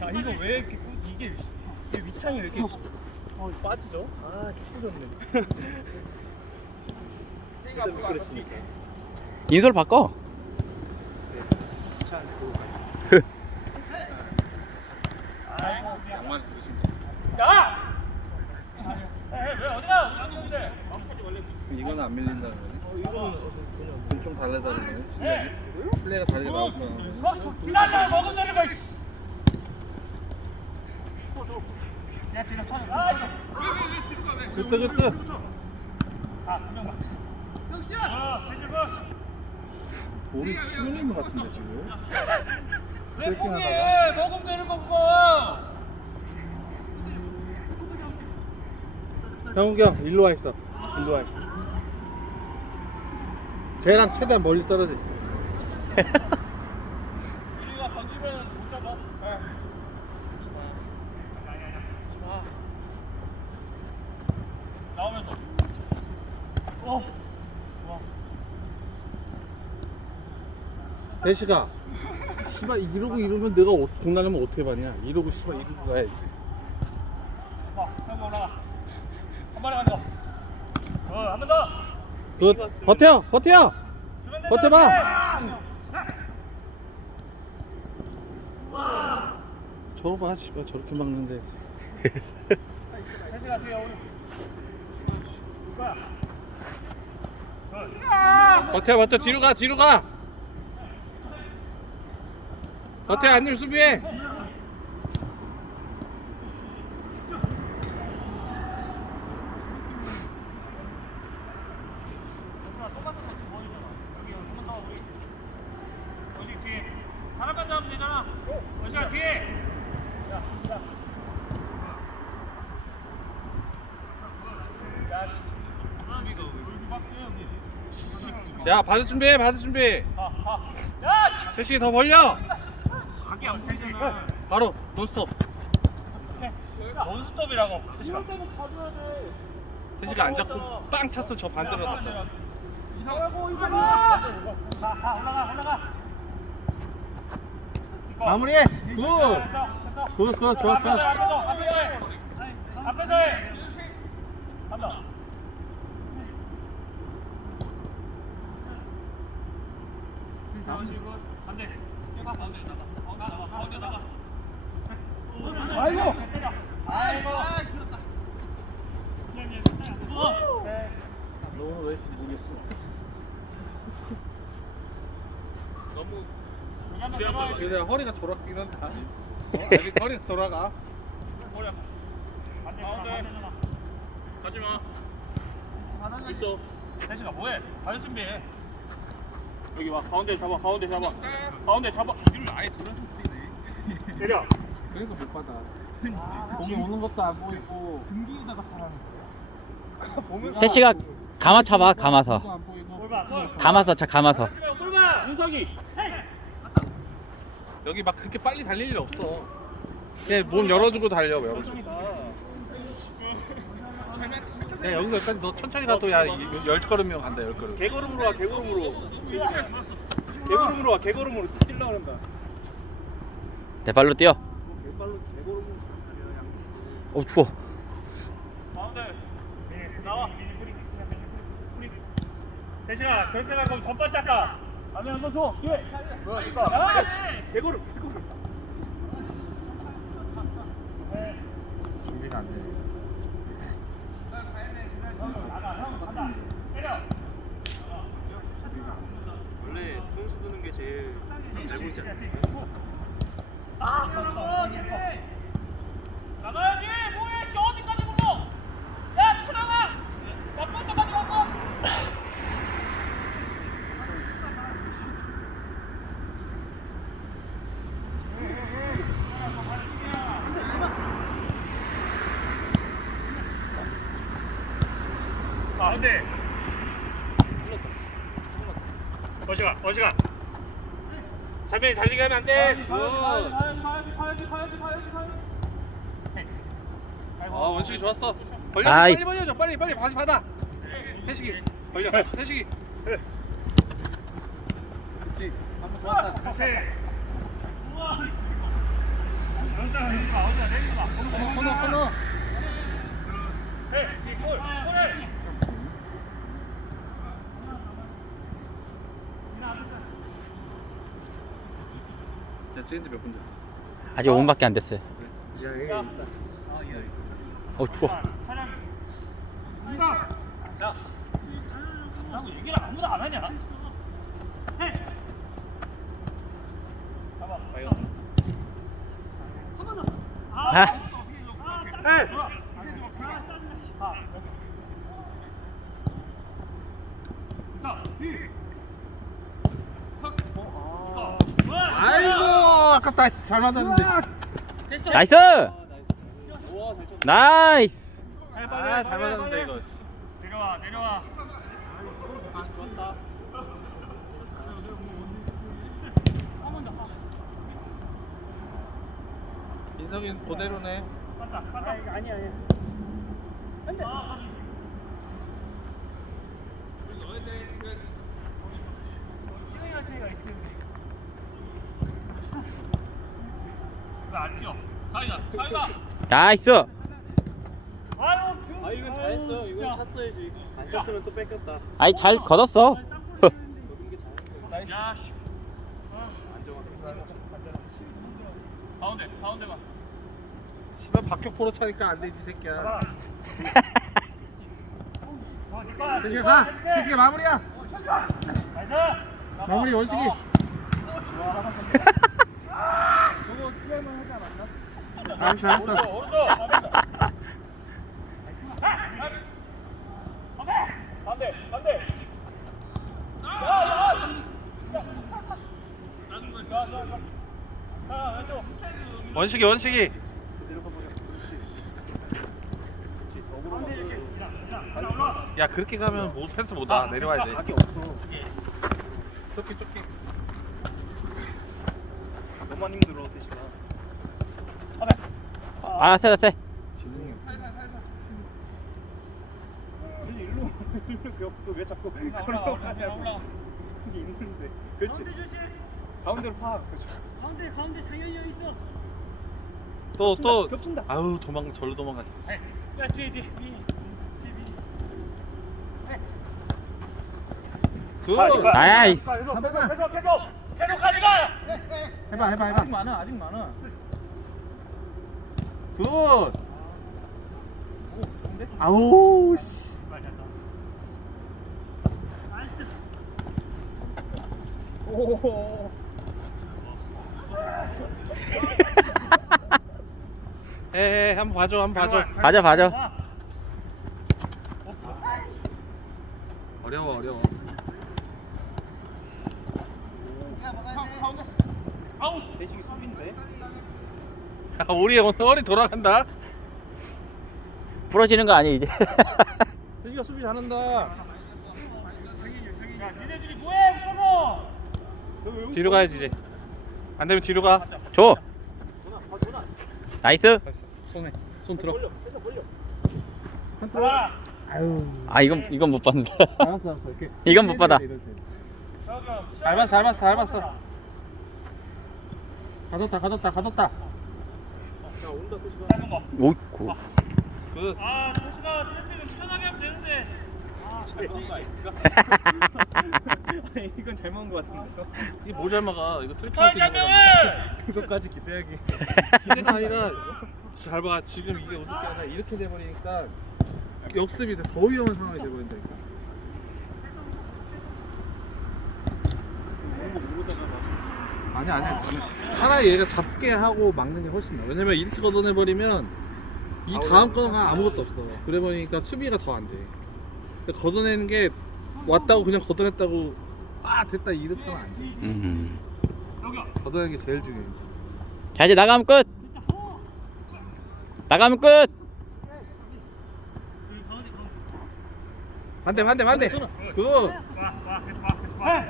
아 이거 왜 이렇게 이게 밑창이 왜 이렇게 빠지죠? 아 찢어졌네. 그랬으니까. 인솔 바꿔. 양말 쓰신다. 야! 왜 어디가? 이거는 안 밀린다는 거네. 이거는 좀 달래다는 거네. 플레이가 다르게 나올 거야. 기다려 먹은 대로 봐. 그때. 볼이 치밀 있는 것 같은데 지금. 왜 포기해? 먹으면 되는 거구만. 형욱이 형 일로 와 있어. 일로 와 있어. 쟤랑 최대한 멀리 떨어져 있어. 우리가 던지면 못 잡아. 나오면서. 좋아. 대시가 씨발 이러면 내가 공 나르면 어떻게 받냐. 이러고 씨발 이러고 가야지. 형 올라가. 한 번에 간다. 한 번 더. 버텨. 버텨봐. 저거 봐, 씨발 저렇게 막는데. 대시가 뒤에 오늘. 버텨 뒤로 가. 버텨 안님 수비해. 사람만 잡으면 되잖아. 어시가 뒤에. 야 받을 준비. 야! 대시 더 벌려. 각이 안 되지. 바로 논스톱. 논스톱이라고. 대시가. 대시가 안 잡고 빵 찼어. 저 반대로 갔어. 올라가. 마무리해. 굿 좋았어. 앞에서 해. 간다. 반대. 가운데 나가. 아이고. 너 오늘 왜 이렇게 모르겠어? 너무 근데 허리가 졸았긴 한다. 아직 허리가 돌아가. 가지마. 있어. 대시가 뭐해? 가질 준비해. 여기 와. 가운데 잡아. 가운데 잡아. 이리로 아예 돌아서 뛰네. 때려. 그러니까 못 받아. 공이 오는 것도 안 보이고. 등기에다가 차라는 거야. 세시가 감아 차봐. 감아서. 안 보이고. 감아서 차 감아서. 윤석이. 여기 막 그렇게 빨리 달릴 일 없어. 그냥 몸 열어주고 달려. 야 여기서까지 너 천천히 가도 야 10걸음이면 간다. 10걸음. 개걸음으로 와. 개걸음으로 뛰려고 한다. 대발로 뛰어. 추워. 가운데. 나와. 대신아 그렇게 갈 거면 더 바짝 가. 안에 한번 줘. 기회. 뭐야? 개걸음. 준비가 안 돼. 원래 공수 두는 게 제일 잘 보이지 않습니까? 나가야지. 뭐해? 어디까지 불러? 야, 쳐나가. 막고 때까지 막고. 가운데. 어시가. 자빈이 달리기 하면 안 돼. 원식이 좋았어. 벌려. 나이스. 빨리 벌려줘. 빨리 다시 받아. 태식이 벌려. 태식이. 그렇지. 한번 좋았다. 연습. 코너. 야, 찍은 지몇 분 됐어? 아직 5분밖에 안 됐어요. 야, 여기 있다. 추워. 야, 나하고 얘기를 아무도 안 하냐? 봐봐. 아, 아이고, 아깝다. 잘 맞았는데. 나이스! 나이스! 아, 잘 맞았는데 이거. 내려와. 인석이 그대로네. 아니야. 왜안 뛰어? 사이가. 나이스! 아유, 이건 잘했어. 이건 찼어야지. 안 찼으면 또 뺏겼다. 아이, 잘 걷었어. 야, 씨. 가운데가. 씨발 박격포로 차니까 안 되지, 새끼야. 태식이 가. 태식이 마무리야. 마무리 원식이. 저거 투자만 하지 않았나? 잘했어. 오른쪽. 반대. 야, 왼쪽. 원식이. 야, 그렇게 가면 못 패스 못하. 내려와야 돼. 각이 없어. 쫓기. 너만 힘들어, 대신아. 아, 세. 일로 왜 자꾸 걸로 가냐고. 이게 있는데. 그렇지. 가운데로 파. 가운데 상현이 형 있어. 또. 겹친다. 아유, 절로 도망가지. 야 뒤에. 굿. 나이스! 계속 가져가. 해봐. 아직 많아. 굿. 아우 씨. 오. 에, 한번 봐줘. 봐줘. 어려워. 아우, 대식이 수비인데. 야, 우리 오늘 허리 돌아간다. 부러지는 거 아니야, 이제? 태식이가 수비 잘한다. 야, 니네들이 뭐해? 붙어서. 뒤로 가야지 이제. 안 되면 뒤로 가. 줘! 나이스! 손 들어. 봐. 아유. 아, 이건 못 봤는데. 알았어. 이렇게. 이건 못 받아. 잘 봤어. 가뒀다. 자, 온다, 대식아. 오, 고. 굿. 아, 대식아, 트래픽은 편하게 하면 되는데. 잘 먹은 거 아닙니까? 이건 잘 먹은 거 같은데. 이게 뭐 잘 막아. 이거 트리플 아, 수 있는 장명은! 거야. 그것까지 기대하기. 기대가 아니라 잘 봐. 지금 이게 어떻게 하나 이렇게 돼버리니까 역습이 더 위험한 상황이 돼버린다니까. 아니야. 차라리 얘가 잡게 하고 막는 게 훨씬 나아. 왜냐면 이렇게 걷어내버리면 이 다음 거가 아무것도 없어. 그래 보니까 수비가 더 안 돼. 그러니까 걷어내는 게 왔다고 그냥 걷어냈다고 됐다 이렇게 하면 안 돼. 걷어내는 게 제일 중요해. 자, 이제 나가면 끝! 반대. 그거. 와, 계속 봐.